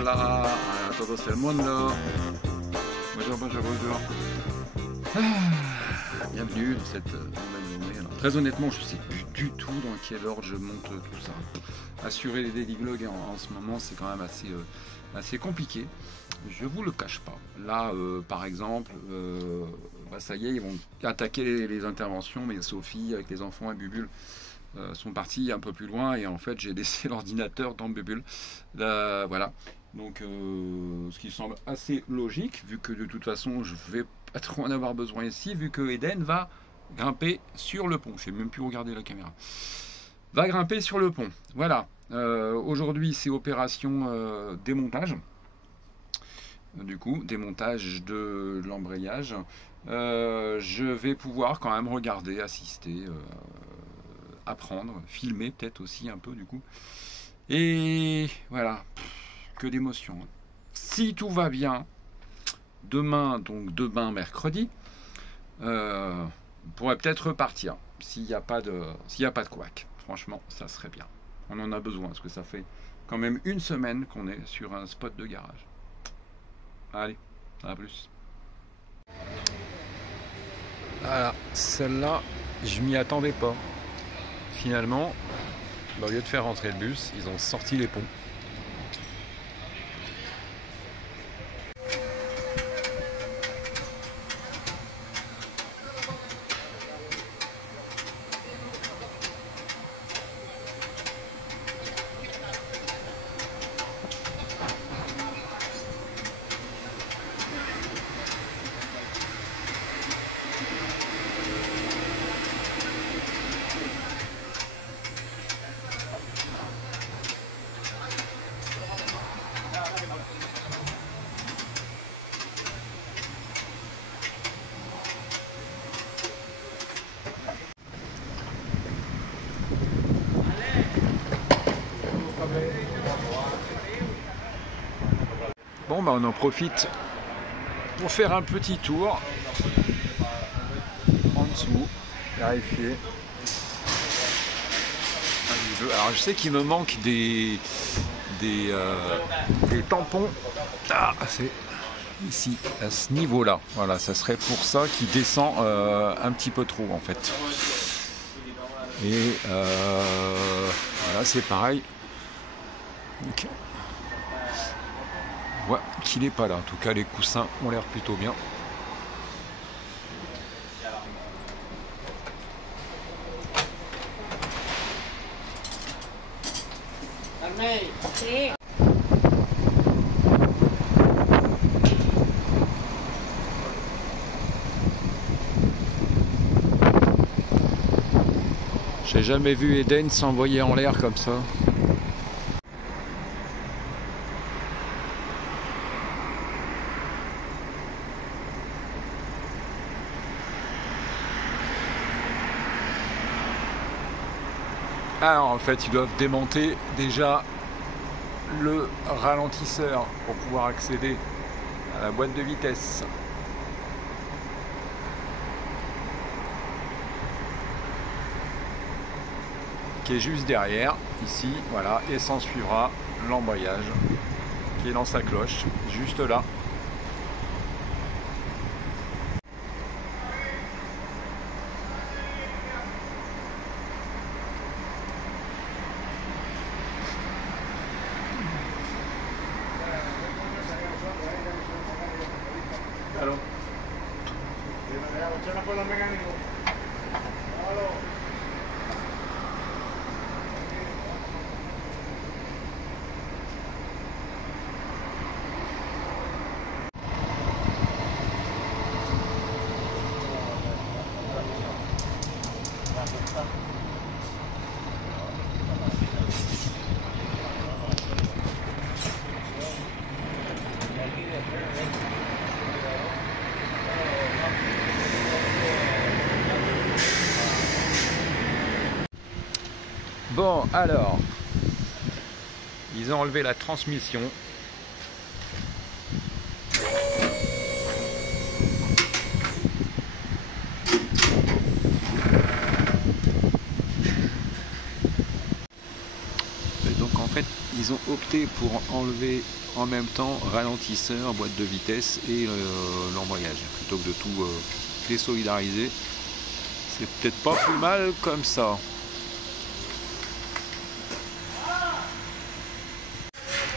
Hola a todos el mundo. Bonjour, bonjour, bonjour. Bienvenue dans cette nouvelle journée. Alors, très honnêtement, je ne sais plus du tout dans quelle ordre je monte tout ça. Assurer les daily vlogs en ce moment, c'est quand même assez compliqué. Je vous le cache pas. Là, par exemple, ça y est, ils vont attaquer les interventions, mais Sophie avec les enfants et Bubule sont partis un peu plus loin et en fait j'ai laissé l'ordinateur dans Bubule. Voilà. Donc, ce qui semble assez logique, vu que de toute façon je vais pas trop en avoir besoin ici, vu que Eden va grimper sur le pont. Je n'ai même plus regardé la caméra. Va grimper sur le pont. Voilà. Aujourd'hui, c'est opération démontage. Du coup, démontage de l'embrayage. Je vais pouvoir quand même regarder, assister, apprendre, filmer peut-être aussi un peu du coup. Et voilà, que d'émotions. Si tout va bien, demain mercredi, on pourrait peut-être repartir s'il n'y a pas de couac. Franchement, ça serait bien. On en a besoin parce que ça fait quand même une semaine qu'on est sur un spot de garage. Allez, à plus. Voilà, celle-là, je m'y attendais pas. Finalement, au lieu de faire rentrer le bus, ils ont sorti les ponts. Bon, on en profite pour faire un petit tour en dessous, vérifier. Alors je sais qu'il me manque des tampons. Ah, c'est ici, à ce niveau-là. Voilà, ça serait pour ça qu'il descend un petit peu trop en fait. Et voilà, c'est pareil. Okay. Ouais, qu'il n'est pas là. En tout cas, les coussins ont l'air plutôt bien. J'ai jamais vu Eden s'envoyer en l'air comme ça. Alors en fait ils doivent démonter déjà le ralentisseur pour pouvoir accéder à la boîte de vitesse. Qui est juste derrière, ici, voilà, et s'en suivra l'embrayage qui est dans sa cloche, juste là. Allô. Bon, alors, ils ont enlevé la transmission. Et donc en fait, ils ils ont opté pour enlever en même temps ralentisseur, boîte de vitesse et l'embrayage, plutôt que de tout désolidariser. C'est peut-être pas plus mal comme ça.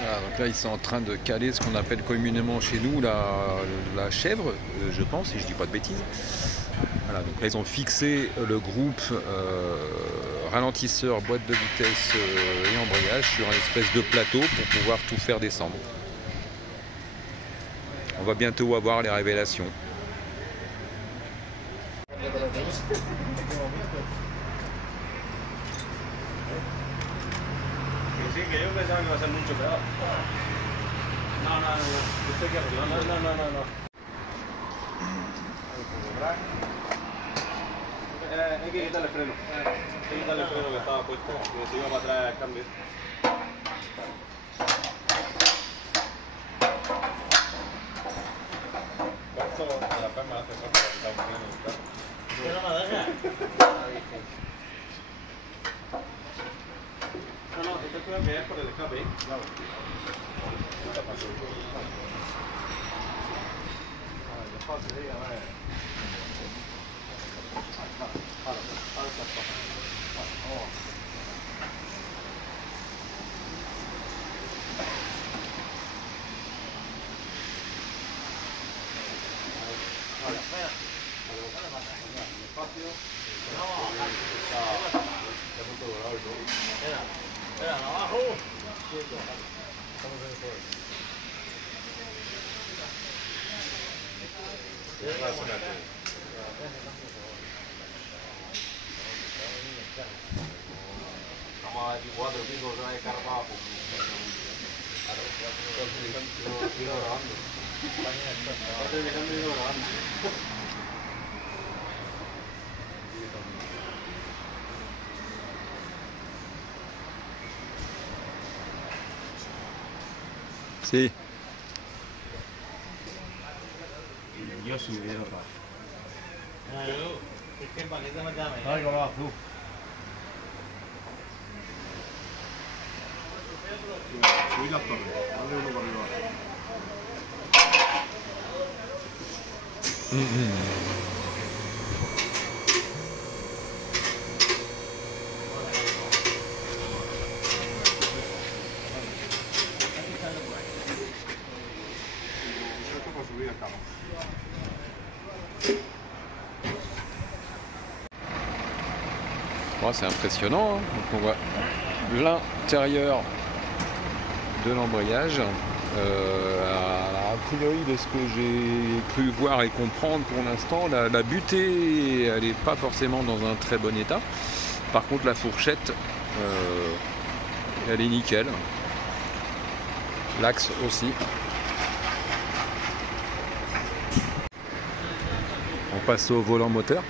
Voilà, donc là ils sont en train de caler ce qu'on appelle communément chez nous la chèvre, je pense, si je dis pas de bêtises. Voilà, donc là ils ont fixé le groupe ralentisseur, boîte de vitesse et embrayage sur une espèce de plateau pour pouvoir tout faire descendre. On va bientôt avoir les révélations. Sí, que yo pensaba que iba a ser mucho peor. No, no, no, yo estoy aquí arriba. No, no, no, no, no. Hay que quitarle freno. Hay que quitarle freno que estaba puesto, que se iba para atrás el cambio. Esto a la palma hace falta para quitar un freno y tal. ¿Qué no me deja? No, no, tú te cuidas que es por el escape, ¿eh? Claro. ¿Qué te pasó? A ver, despacio, diga, a ver. Vamos a ver aquí 4 pisos que hay cargado. Sigo grabando. Estoy dejando y grabando. Sí. Yo sí, video acá. Es que para que te me llames. Ay, cómo vas tú. Subí las torres, dale uno por arriba. Esto para subir acá. Oh, c'est impressionnant, hein. Donc on voit l'intérieur de l'embrayage. A priori de ce que j'ai cru voir et comprendre pour l'instant, la butée elle n'est pas forcément dans un très bon état. Par contre la fourchette elle est nickel. L'axe aussi. On passe au volant moteur.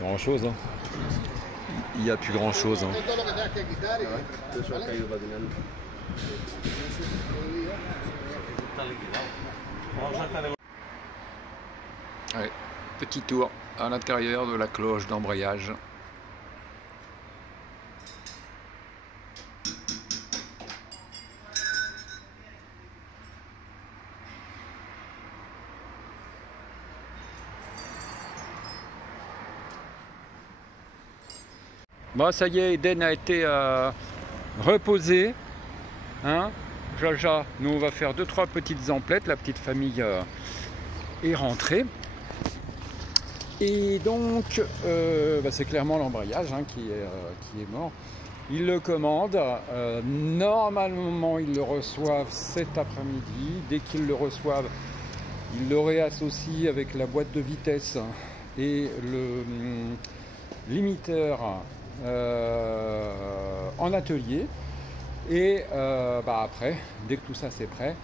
Grand chose, hein. Il n'y a plus grand chose, hein. Allez, petit tour à l'intérieur de la cloche d'embrayage. Bon, ça y est, Eden a été reposé, hein, Jaja, nous on va faire 2-3 petites emplettes, la petite famille est rentrée. Et donc, c'est clairement l'embrayage hein, qui est mort. Ils le commandent, normalement ils le reçoivent cet après-midi. Dès qu'ils le reçoivent, ils le réassocient avec la boîte de vitesse et le limiteur en atelier. Et après, dès que tout ça c'est prêt,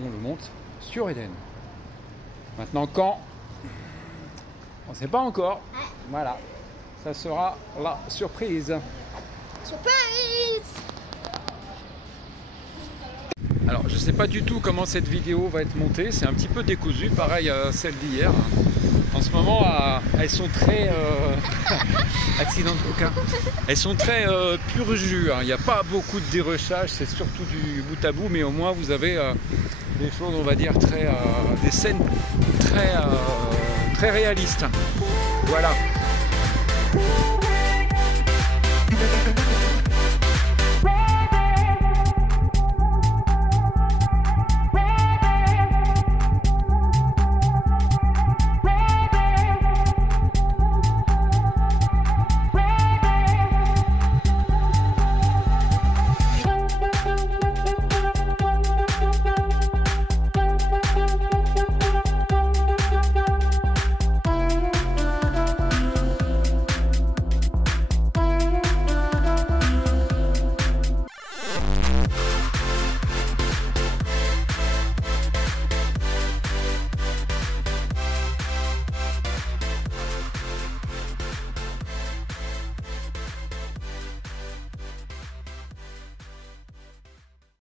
on le monte sur Eden. Maintenant quand? On ne sait pas encore. Voilà, ça sera la surprise. Surprise! Alors je ne sais pas du tout comment cette vidéo va être montée, c'est un petit peu décousu, pareil à celle d'hier. En ce moment, elles sont très... accident de coca. Elles sont très pur jus, hein. Il n'y a pas beaucoup de dérochage, c'est surtout du bout à bout, mais au moins vous avez des choses, on va dire, des scènes très réalistes. Voilà.